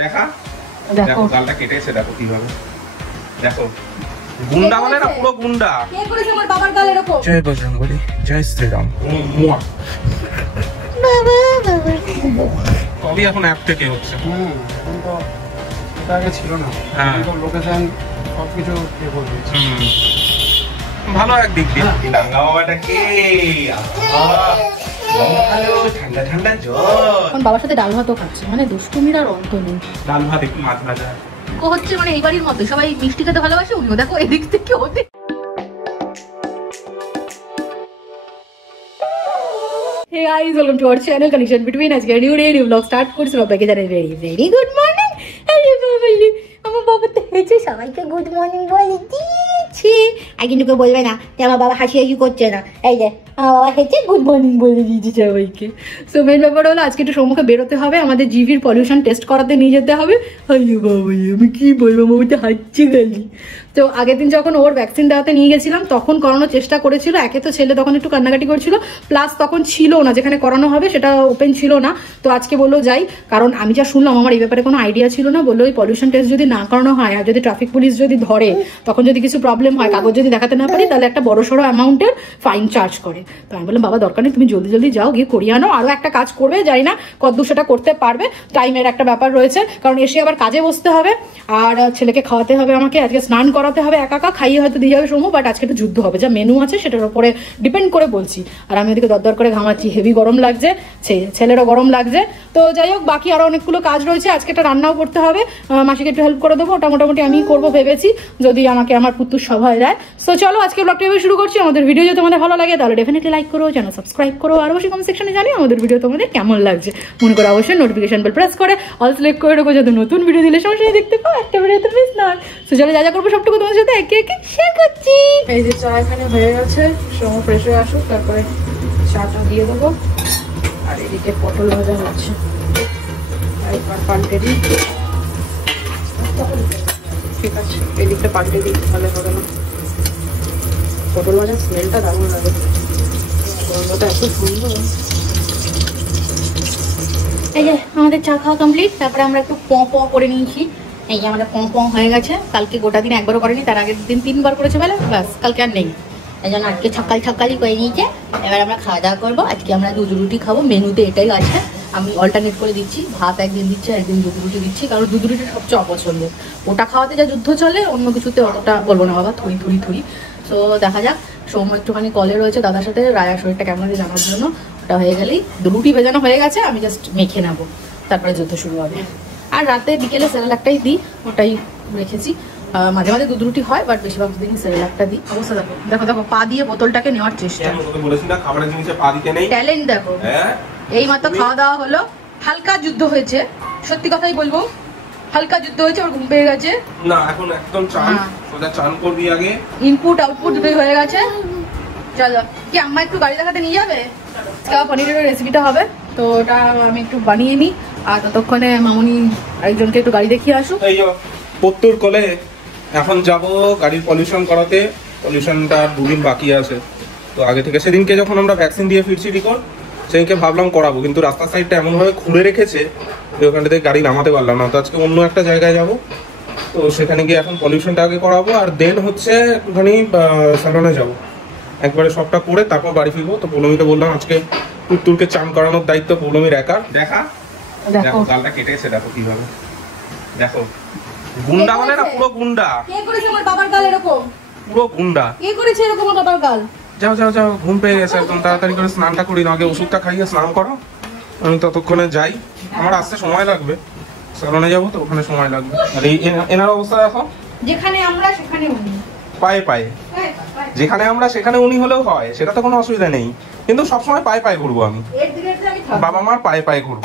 দেখা দেখো গালটা কেটেছে, দেখো কিভাবে, দেখো গুন্ডা মানে না পুরো গুন্ডা। কে করেছে আমার বাবার গাল এরকম? জয় বজরংবলী, জয় শ্রীরাম। কবি এখন অ্যাপ থেকে হচ্ছে। কিন্তু এটা আগে ছিল না। লোকেশন সবকিছু ভালো একদিক দিয়ে। ডাঙ্গা বাবাটা কে? ভালো ঠান্ডা ঠান্ডা জল। এখন বাবার সাথে ডাল ভাতও খাচ্ছে, মানে দুষ্টুমির আর অন্ত নেই। ডাল ভাত একটু মাছ ভাজা ও হচ্ছে মানে এই বাড়ির মধ্যে সবাই মিষ্টি খেতে ভালোবাসে, উনিও দেখো এদিক থেকে ওদিক। Hey guys, welcome to our channel Connection Between. আজকে new day new blog start করছি। সবাইকে জানাই ভেরি ভেরি গুড মর্নিং। আমার বাবা তো হেঁচে সবাইকে গুড মর্নিং বলে দিয়েছি। আর কিন্তু কেউ বলবে না যে আমার বাবা হাসি হাসি করছে না। এই যে আমার বাবা হেঁচে গুড মর্নিং বলে দিয়েছি সবাইকে। সো মেন ব্যাপার হলো আজকে একটু সম্মুখে বেরোতে হবে, আমাদের জিভির পলিউশন টেস্ট করাতে নিয়ে যেতে হবে। আরে বাবা আমি কি বলবো, বাবাটা হাঁটছে গেলি। তো আগের দিন যখন ওর ভ্যাকসিন দেওয়াতে নিয়ে গেছিলাম তখন করানোর চেষ্টা করেছিল। একে তো ছেলে তখন একটু কান্নাকাটি করছিল, প্লাস তখন ছিল না যেখানে করানো হবে সেটা ওপেন ছিল না। তো আজকে বললো যাই, কারণ আমি যা শুনলাম আমার এই ব্যাপারে কোনো আইডিয়া ছিল না। বললো ওই পলিউশন টেস্ট যদি না করানো হয় আর যদি ট্রাফিক পুলিশ যদি ধরে তখন যদি কিছু প্রবলেম হয়, কাগজ যদি দেখাতে না পারি তাহলে একটা বড় সড়ো অ্যামাউন্টের ফাইন চার্জ করে। তো আমি বললাম বাবা দরকার নেই, তুমি জলদি জলদি যাও, গিয়ে করিয়ে আনো। আরও একটা কাজ করবে, জানি না কদ্দূর সেটা করতে পারবে, টাইমের একটা ব্যাপার রয়েছে, কারণ এসে আবার কাজে বসতে হবে আর ছেলেকে খাওয়াতে হবে, আমাকে আজকে স্নান করাতে হবে, একা একা খাইয়ে হয়তো দিয়ে যাবে সময়, বাট আজকে একটু যুদ্ধ হবে, যা মেনু আছে সেটার উপরে ডিপেন্ড করে বলছি। আর আমি ওদিকে দরদর করে ঘামাচ্ছি, হেভি গরম লাগছে, ছেলেরও গরম লাগছে। তো যাই হোক বাকি আরো অনেকগুলো কাজ রয়েছে, আজকে একটা রান্নাও করতে হবে, মাসিকে একটু হেল্প করে দেবো, ওটা মোটামুটি আমি করবো ভেবেছি, যদি আমাকে আমার পুত্তুর সভায় দেয়। সো চলো আজকে ব্লগটা এভাবে শুরু করছি। আমাদের ভিডিও যদি তোমাদের ভালো লাগে তাহলে ডেফিনেটলি লাইক করো, চ্যানেল সাবস্ক্রাইব করো, আর অবশ্যই কমেন্ট সেকশনে জানিও আমাদের ভিডিও তোমাদের কেমন লাগছে। মনে করো অবশ্যই নোটিফিকেশন বেল প্রেস করে অল সিলেক্ট করে রাখো, যাতে নতুন ভিডিও দিলে সঙ্গে দেখতে পাও, একটা ভিডিওতে মিস না। সো চলো যা যা করবো সবটুকু তোমার সাথে একে একে শেয়ার করছি। এই যে চা এখানে হয়ে গেছে, সময় ফ্রেশ হয়ে আসুক, তারপরে চাটা দিয়ে দেবো। আর এদিকে পটল ভাজা হচ্ছে, পাল্টে দিই। ঠিক আছে এদিকটা পাল্টে দিই, তাহলে হবে না। পটল ভাজার স্মেলটা দারুণ লাগে, গন্ধটা এত সুন্দর। এই যে আমাদের চা খাওয়া কমপ্লিট, তারপরে আমরা একটু প করে নিয়েছি। এই যে আমাদের প হয়ে গেছে, কালকে গোটা দিন একবারও করেনি, তার আগের দিন 3 বার করেছে বেলা, ব্যাস কালকে আর নেই। এই জন্য আজকে সকালই করে নিয়েছে। এবার আমরা খাওয়া দাওয়া করবো, আজকে আমরা দুধ রুটি খাবো, মেনুতে এটাই আছে। আমি অল্টারনেট করে দিচ্ছি, ভাত একদিন দিচ্ছি একদিন দুধ রুটি দিচ্ছি, কারণ দুধ রুটি সবচেয়ে অপছন্দ। ওটা খাওয়াতে যা যুদ্ধ চলে, অন্য কিছুতে অতটা বলবো না বাবা, থুড়ি। তো দেখা যাক, সৌম্য একটুখানি কলে রয়েছে দাদার সাথে রায়ার শরীরটা কেমন আছে জানার জন্য। ওটা হয়ে গেলেই রুটি ভেজানো হয়ে গেছে, আমি জাস্ট মেখে নেবো, তারপরে যুদ্ধ শুরু হবে। আর রাতে বিকেলে সেরেলাকটাই দিই, ওটাই রেখেছি। মাঝে মাঝে দুধ রুটি হয়, বাট বেশিরভাগ দিনই সেরেলাকটা দিই। অবস্থা দেখো পা দিয়ে বোতলটাকে নেওয়ার চেষ্টা, ট্যালেন্ট দেখো। এই মাত্র খাওয়া দাওয়া হলো, হালকা যুদ্ধ হয়েছে, সত্যি কথাই বলবো, হালকা যুদ্ধ হয়েছে। ওর ঘুম পেয়ে গেছে না, এখন একদম চান করবি আগে। ইনপুট আউটপুট দুটোই হয়ে গেছে। চলো কি আম্মা একটু গাড়ি দেখাতে নিয়ে যাবে? পনিরের রেসিপিটা হবে, তো ওটা আমি একটু বানিয়ে নিই, আর ততক্ষণে মামুনি আরেকজনকে একটু গাড়ি দেখিয়ে আসুক। এই পত্তুর কোলে এখন যাব গাড়ির পলিউশন করাতে। পলিউশনটা 2 দিন বাকি আছে, তো আগে থেকে সেদিনকে যখন আমরা ভ্যাকসিন দিয়ে ফিরছি রিকন, সেদিনকে ভাবলাম করাবো, কিন্তু রাস্তার সাইডটা এমনভাবে খুলে রেখেছে যে ওখানটাতে গাড়ি নামাতে পারলাম না। তো আজকে অন্য একটা জায়গায় যাব, তো সেখানে গিয়ে এখন পলিউশনটা আগে করাবো, আর দেন হচ্ছে একটুখানি স্যালনে যাবো, একবারে সবটা করে তারপর বাড়ি ফিরবো। তো পৌলমীকে বললাম আজকে পুত্তুরকে চান করানোর দায়িত্ব পৌলমীর একার। দেখো গালটা কেটেছে, দেখো কিভাবে, দেখো গুন্ডা মানে না পুরো গুন্ডা। কে করেছে আমার বাবার গাল এরকম? পুরো গুন্ডা। কে করেছে এরকম আমার বাবার গাল? যাও ঘুম পেয়ে গেছে, একদম তাড়াতাড়ি করে স্নানটা করি না, আগে ওষুধটা খাইয়ে স্নান করো। আমি ততক্ষণে যাই, আমার আসতে সময় লাগবে, স্যালনে যাবো তো ওখানে সময় লাগবে। আর এই এনার অবস্থা দেখো, যেখানে আমরা সেখানে উনি, পায়ে যেখানে আমরা সেখানে উনি হলেও হয়, সেটা তো কোনো অসুবিধা নেই, কিন্তু সবসময় পায়ে ঘুরবো আমি, বাবা মার পায়ে ঘুরবো।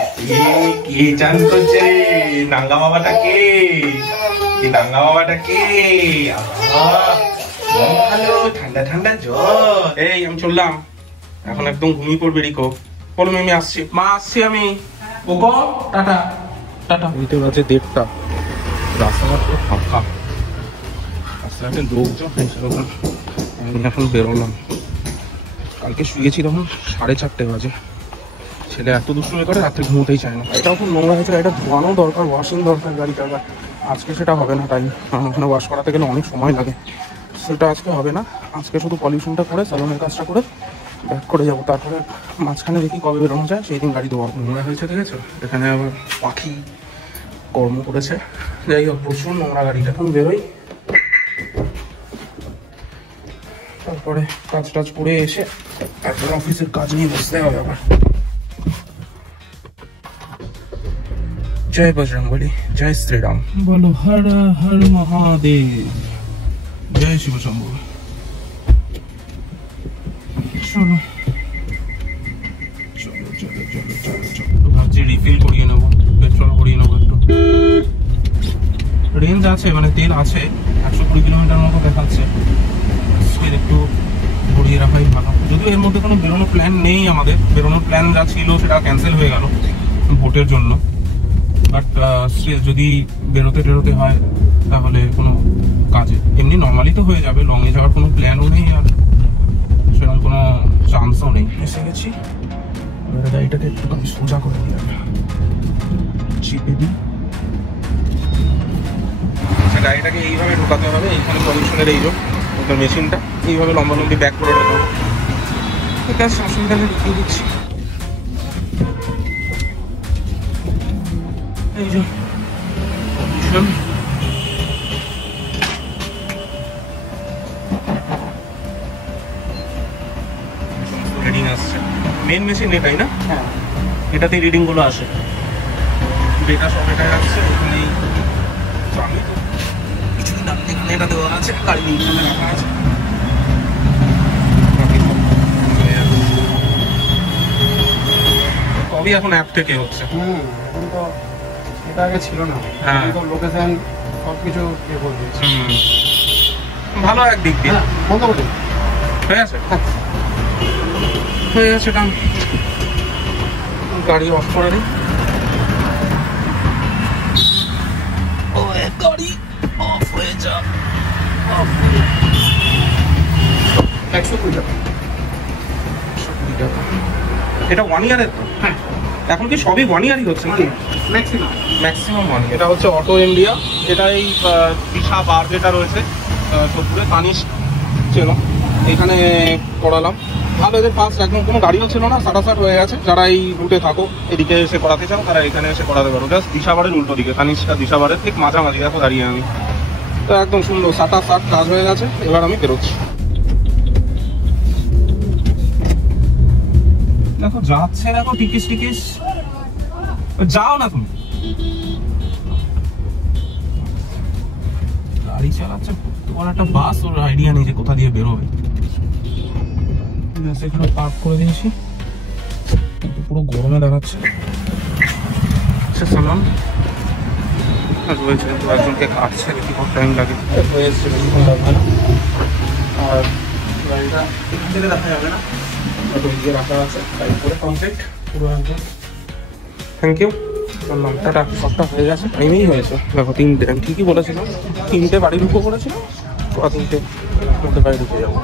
কে চান করছে রে? নাঙ্গা বাবাটা কে? নাঙ্গা বাবাটা কে? ভালো ঠান্ডা জল। এই আমি চললাম, এখন একদম ঘুমিয়ে পড়বে রিকো। বলো আমি আসছি, মা আসছি আমি। ওগো টাটা। এইটা বাজে 1:30, রাস্তাঘাট পুরো ফাঁকা, রাস্তাঘাটে লোকজন আমি এখন বেরোলাম। কালকে শুয়েছি তখন 4:30 বাজে, ছেলে এত দুষ্টুমি করে রাত্রে ঘুমোতেই চায় না। এটাও খুব নোংরা হয়েছে, এটা ধোয়ানো দরকার, ওয়াশিং দরকার গাড়িটা। আজকে সেটা হবে না, তাই ওখানে ওয়াশ করাতে গেলে অনেক সময় লাগে, সেটা আজকে হবে না। আজকে শুধু পলিউশনটা করে স্যালনের কাজটা করে ব্যাক করে যাবো, তারপরে মাঝখানে দেখি কবে বেরোনো যায় সেই দিন গাড়ি দেওয়া। নোংরা হয়েছে দেখেছো, এখানে আবার পাখি কর্ম করেছে। যাই হোক, প্রচুর নোংরা গাড়িটা। এখন বেরোই, তারপরে কাজ টাজ করে এসে তারপরে অফিসের কাজ নিয়ে বসতে হবে আবার। জয় বজরংবলী, জয় শ্রীরাম, বলো হর হর মহাদেব, জয় শিব শম্ভু। চলো চলো চলো চলো চলো চলো, ভাবছি রিফিল করিয়ে নেবো, পেট্রোল ভরিয়ে নেবো একটু। রেঞ্জ আছে, মানে তেল আছে, 120 কিলোমিটার মতো দেখাচ্ছে। একটু ভরিয়ে রাখাই ভালো। যদিও এর মধ্যে কোনো বেরোনোর প্ল্যান নেই আমাদের, বেরোনোর প্ল্যান যা ছিল সেটা ক্যান্সেল হয়ে গেল ভোটের জন্য। বাট যদি বেরোতে হয় তাহলে কোনো কাজে, এমনি নর্মালি তো হয়ে যাবে, লংয়ে যাওয়ার কোনো প্ল্যানও নেই আর সেরকম কোনো চান্সও নেই। এসে গেছি, এবারে গাড়িটাকে একটুখানি সোজা করে দিয়ে চিপে দিই। গাড়িটাকে এইভাবে ঢোকাতে হবে, এইখানে পলিউশনের এই মেশিনটা এইভাবে লম্বালম্বি ব্যাক করে দেবো। ঠিক আছে, অসুবিধা নেই, ঢুকিয়ে দিচ্ছি। এই যে পলিউশন, রিডিং আসছে। মেন মেশিন এটাই না? হ্যাঁ, এটাতেই রিডিংগুলো আসে, ডেটা সব এটাই আসছে। ওখানেই আমি তো কিছুদিন আগে এখানে এটা দেওয়া আছে, গাড়ি নিয়ে রাখা আছে। সবই এখন অ্যাপ থেকে হচ্ছে। এখন তো এটা আগে ছিল না। হ্যাঁ, তো লোকেশন সবকিছু ইয়ে করে দিচ্ছে। ভালো একদিক দিয়ে। বন্ধ করে হয়ে আছে, হয়ে গেছে কাম। গাড়ি অফ করে দিই। গাড়ি অফ হয়ে যা। 120 টাকা। এটা 1 ইয়ারের তো? হ্যাঁ, এখন কি সবই 1 ইয়ারই হচ্ছে নাকি? ম্যাক্সিমাম 1 ইয়ার। এটা হচ্ছে অটো ইন্ডিয়া, যেটা এই দিশা বার যেটা রয়েছে সোদপুরে তানিশ ছিল, এখানে করালাম। ভালো, এদের ফার্স্ট একদম কোনো গাড়িও ছিল না, সাটাসাট হয়ে গেছে। যারা এই রুটে থাকো, এদিকে এসে করাতে চাও, তারা এখানে এসে করাতে পারো। জাস্ট দিশাবাড়ের উল্টো দিকে, তানিশটা দিশাবাড়ের ঠিক মাঝামাঝি দেখো দাঁড়িয়ে আমি। তো একদম সুন্দর সাটাসাট কাজ হয়ে গেছে। এবার আমি বেরোচ্ছি। দেখো যাচ্ছে, দেখো টিকিস টিকিস, যাও না তুমি। গাড়ি চালাচ্ছে, তোমার একটা বাস, ওর আইডিয়া নেই যে কোথা দিয়ে বেরোবে। এখানে পার্ক করে দিয়েছি, পুরো গরমে দেখাচ্ছে। সালাম রয়েছে, তো একজনকে কাটছে, দেখি কত টাইম লাগে। হয়ে এসছে, বেশিক্ষণ লাগবে না। আর গাড়িটা এখান থেকে রাখা যাবে না, দিয়ে রাখা আছে, টাইপ করে কমপ্লিট পুরো একদম। থ্যাংক ইউ, বললাম টাটা। সবটা হয়ে গেছে, টাইমেই হয়েছে। দেখো 3টে, আমি ঠিকই বলেছিলাম 3টে বাড়ি ঢুকবো বলেছিলাম, 3টে মধ্যে বাড়ি ঢুকে যাবো।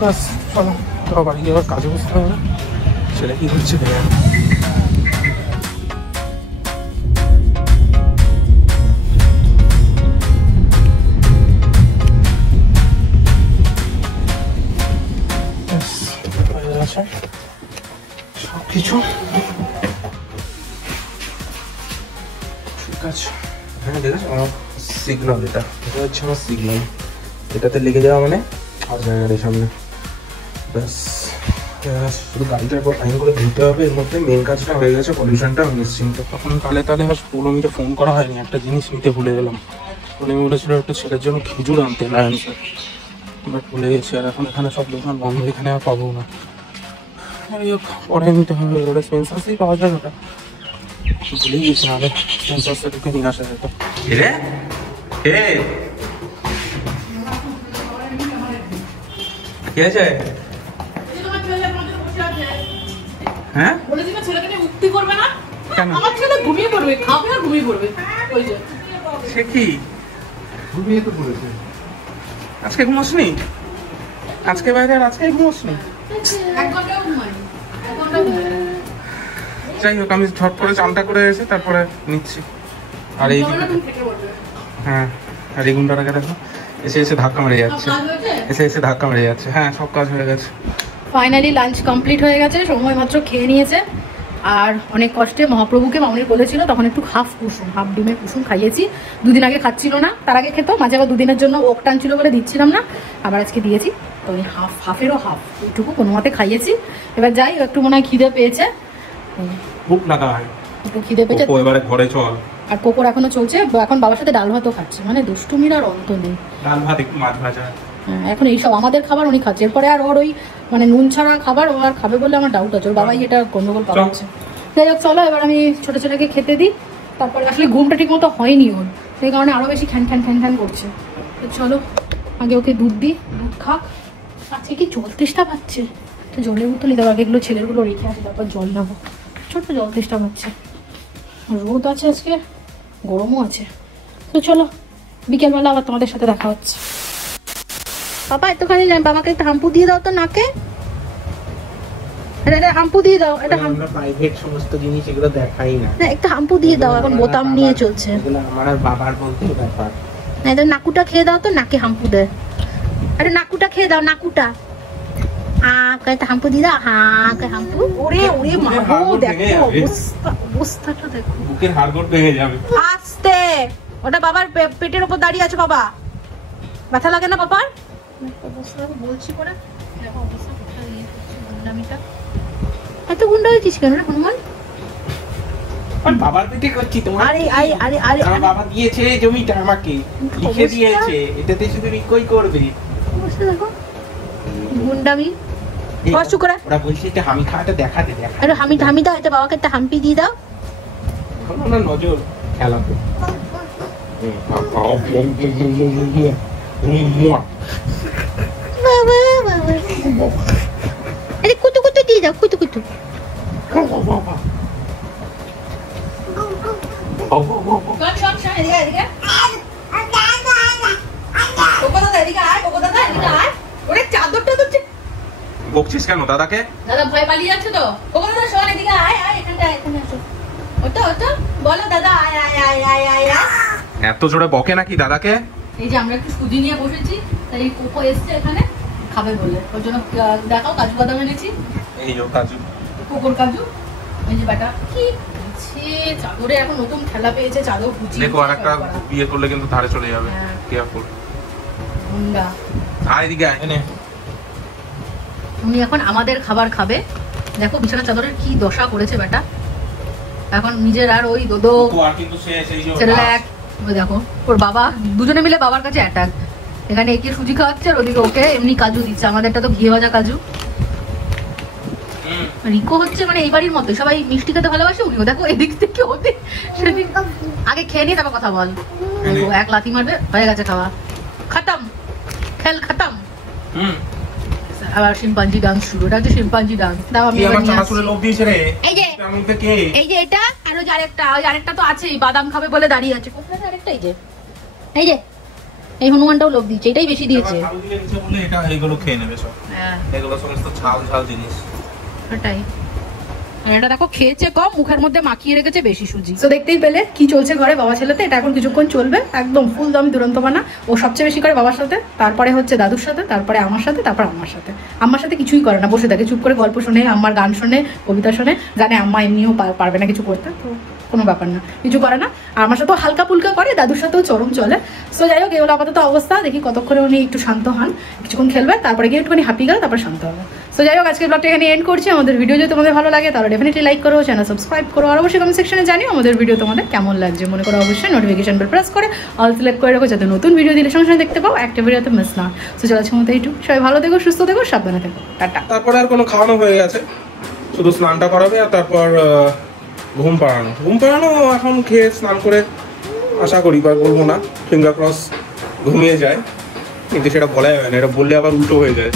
বাস চলো, তো বাড়ি গিয়ে আবার কাজে বসতে হবে। ছেলে কি করছে দেখে সবকিছু ঠিক আছে। হ্যাঁ দেখেছো আমার সিগন্যাল, এটা হচ্ছে আমার সিগন্যাল। এটাতে লেগে যাওয়া মানে আর জায়গার সামনে। ব্যাস, শুধু গাড়িটা একবার টাইম করে ধুতে হবে। এর মধ্যে মেন কাজটা হয়ে গেছে, পলিউশনটা নিশ্চিন্ত। তখন তাহলে আর পৌলমীকে ফোন করা হয়নি, একটা জিনিস নিতে ভুলে গেলাম। পৌলমী বলেছিল একটা ছেলের জন্য খেজুর আনতে, লায়ন্সের, বাট ভুলে গেছি। আর এখন এখানে সব দোকান বন্ধ, এখানে আর পাবো না। যাই হোক, পরে নিতে হবে। ওটা স্পেন্সার্সেই পাওয়া যায়, ওটা ভুলে গেছি, নাহলে স্পেন্সার্সে ঢুকে নিয়ে আসা যেত। কি আছে? হ্যাঁ, সে কি ঘুমিয়ে তো পড়েছে। আজকে ঘুমোসনি? আজকে বাইরে আর আজকে ঘুমোসনি? যাই হোক আমি ঝট করে চানটা করে এসে তারপরে নিচ্ছি। আর এই হ্যাঁ, আর এই গুন্ডাটাকে দেখো এসে এসে ধাক্কা মেরে যাচ্ছে, এসে এসে ধাক্কা মেরে যাচ্ছে। হ্যাঁ সব কাজ হয়ে গেছে। ফাইনালি লাঞ্চ কমপ্লিট হয়ে গেছে, সময় মাত্র খেয়ে নিয়েছে। আর অনেক কষ্টে মহাপ্রভুকে মামনি বলেছিল তখন একটু হাফ ডিমের কুসুম খাইয়েছি। দুদিন আগে খাচ্ছিল না, তার আগে খেতো, মাঝে আবার দুদিনের জন্য ওক টানছিল বলে দিচ্ছিলাম না, আবার আজকে দিয়েছি। তো ওই হাফেরও হাফ এইটুকু কোনো মতে খাইয়েছি। এবার যাই, একটু মনে হয় খিদে পেয়েছে, ভুক লাগা হয়, একটু খিদে পেয়েছে। এবারে ঘরে চল। আর কোকোর এখনো চলছে, এখন বাবার সাথে ডাল ভাতও খাচ্ছে, মানে দুষ্টুমির আর অন্ত নেই। ডাল ভাত একটু মাছ ভাজা, হ্যাঁ এখন এইসব আমাদের খাবার উনি খাচ্ছে, এরপরে আর ওর ওই মানে নুন ছাড়া খাবার ও আর খাবে বলে আমার ডাউট আছে, ওর বাবাই এটা গন্ডগোল পাচ্ছে। যাই হোক চলো এবার আমি ছোটো ছেলেকে খেতে দিই, তারপরে আসলে ঘুমটা ঠিক মতো হয়নি ওর, সেই কারণে আরও বেশি খ্যান খ্যান খ্যান খ্যান করছে। তো চলো আগে ওকে দুধ দিই, দুধ খাক। আজকে কি জল তেষ্টা পাচ্ছে, তো জলের বোতল নিতে হবে, এগুলো ছেলেগুলো রেখে আসি তারপর জল নেবো। ছোট্ট জল তেষ্টা পাচ্ছে, রোদ আছে আজকে, গরমও আছে। তো চলো বিকেলবেলা আবার তোমাদের সাথে দেখা হচ্ছে। বাবা একটুখানি বাবাকে একটা হাম্পু দিয়ে দাও তো নাকে, এটা হাম্পু দিয়ে দাও, এটা আমরা প্রাইভেট সমস্ত জিনিস এগুলো দেখাই না, একটা হাম্পু দিয়ে দাও, এখন বোতাম নিয়ে চলছে। এগুলো আমার আর বাবার বলতে ব্যাপার। না এটা নাকুটা খেয়ে দাও তো, নাকে হাম্পু দে, আরে নাকুটা খেয়ে দাও, নাকুটা একটা হাম্পু দিয়ে দাও, হাম্পু। ওরে ওরে মাগো, দেখো অবস্থাটা দেখো, বুকের হাড়গোড় ভেঙে যাবে। আস্তে, ওটা বাবার পেটের উপর দাঁড়িয়ে আছে, বাবা ব্যথা লাগে না বাবার? অবস্থা বলছি করে দেখো, অবস্থা কোথায় নিয়ে গুন্ডামিটা। এত গুন্ডা হয়েছিস কেন রে হনুমান? আর বাবার পেটে করছি তোমার? আরে আরে আরে আরে আমার বাবা দিয়েছে জমিটা আমাকে, লিখে দিয়েছে, এটাতে শুধু রিকই করবে। অবস্থা দেখো গুন্ডামি। কষ্ট করে ওরা বলছে এটা হামি খাওয়াটা দেখাতে দেখা, আরে হামি দাও, এটা বাবাকে একটা হাম্পি দিয়ে দাও। কোনো না নজর খেলাতে। বাবা বাবা, আরে কুতু কুতু দিয়ে দাও, কুতু কুতু। বকছিস কেন দাদাকে? দাদা ভয় পালিয়ে যাচ্ছে তো। ওকে দাদা শোন, এদিকে আয় আয়, এখানটা এখানে আসো। ওটা ওটা বলো দাদা আয় আয় আয় আয় আয় আয়। এত জোরে বকে নাকি দাদাকে? এই যে আমরা একটু সুজি নিয়ে বসেছি, তাই কোকো এসছে এখানে খাবে বলে, ওর জন্য দেখাও কাজু বাদাম এনেছি। এই যে কাজু, কোকোর কাজু। এই যে বেটা কি সে চাদরে এখন নতুন খেলা পেয়েছে, চাদর কুচি। দেখো আরেকটা বিয়ে করলে কিন্তু ধারে চলে যাবে, কেয়ারফুল। গুন্ডা আয় এদিকে আয়। উনি এখন আমাদের খাবার খাবে। দেখো বিছানা চাদরের কি দশা করেছে বেটা, এখন নিজের আর ওই দোদো ছেলেলাক। ওই দেখো ওর বাবা, দুজনে মিলে বাবার কাছে অ্যাটাক। এখানে একে সুজি খাওয়াচ্ছে আর ওদিকে ওকে এমনি কাজু দিচ্ছে। আমাদেরটা তো ঘি ভাজা কাজু। রিকো হচ্ছে মানে এই বাড়ির মতো, সবাই মিষ্টি খেতে ভালোবাসে, উনিও দেখো এদিক থেকে ওদিক সেদিক। আগে খেয়ে নিয়ে তারপর কথা বল। এক লাথি মারবে, হয়ে গেছে খাওয়া, খতম, খেল খতম। আবার শিম্পাঞ্জি ডান্স শুরু, এটা হচ্ছে শিম্পাঞ্জি ডান্স। দাও আমি এবার নিয়ে আসছি। এই যে এটা, আর ওই আরেকটা তো আছেই, বাদাম খাবে বলে দাঁড়িয়ে আছে। কোথায় আরেকটা? এই যে এই হনুমানটাও লোভ দিচ্ছে, এটাই বেশি দিয়েছে। এটা এইগুলো খেয়ে নেবে সব, এগুলো সমস্ত ঝাল ঝাল জিনিস। ওটাই। আর এটা দেখো খেয়েছে কম, মুখের মধ্যে মাখিয়ে রেখেছে বেশি সুজি। তো দেখতেই পেলে কি চলছে ঘরে বাবা ছেলেতে। এটা এখন কিছুক্ষণ চলবে, একদম ফুল দামি দুরন্ত বানা। ও সবচেয়ে বেশি করে বাবার সাথে, তারপরে হচ্ছে দাদুর সাথে, তারপরে আমার সাথে, তারপর আমার সাথে। আম্মার সাথে কিছুই করে না, বসে থাকে চুপ করে গল্প শোনে, আম্মার গান শোনে, কবিতা শোনে। জানে আম্মা এমনিও পারবে না কিছু করতে, তো কোনো ব্যাপার না, কিছু করে না। আর আমার সাথেও হালকা ফুলকা করে, দাদুর সাথেও চরম চলে। সো যাই হোক, এগুলো আপাতত অবস্থা। দেখি কতক্ষণে উনি একটু শান্ত হন, কিছুক্ষণ খেলবে, তারপরে গিয়ে একটুখানি হাঁপিয়ে গেলে তারপর শান্ত হবে। সো যাই হোক, আজকের ব্লগটা এখানে এন্ড করছি। আমাদের ভিডিও যদি তোমাদের ভালো লাগে তাহলে ডেফিনেটলি লাইক করো, চ্যানেল সাবস্ক্রাইব করো, আর অবশ্যই কমেন্ট সেকশনে জানিও আমাদের ভিডিও তোমাদের কেমন লাগছে। মনে করো অবশ্যই নোটিফিকেশন বেল প্রেস করে অল সিলেক্ট করে রাখো, যাতে নতুন ভিডিও দিলে সঙ্গে সঙ্গে দেখতে পাও, একটা ভিডিওতে মিস না। সো চলো আজকের মতো এইটুকু, সবাই ভালো থেকো, সুস্থ থেকো, সাবধানে থেকো, টাটা। তারপরে আর কোনো খাওয়ানো হয়ে গেছে, শুধু স্নানটা করাবে আর তারপর ঘুম পাড়ানো। এখন খেয়ে স্নান করে আশা করি, বা বলবো না, ফিঙ্গার ক্রস ঘুমিয়ে যায়, কিন্তু সেটা বলা যাবে না, এটা বললে আবার উল্টো হয়ে যায়।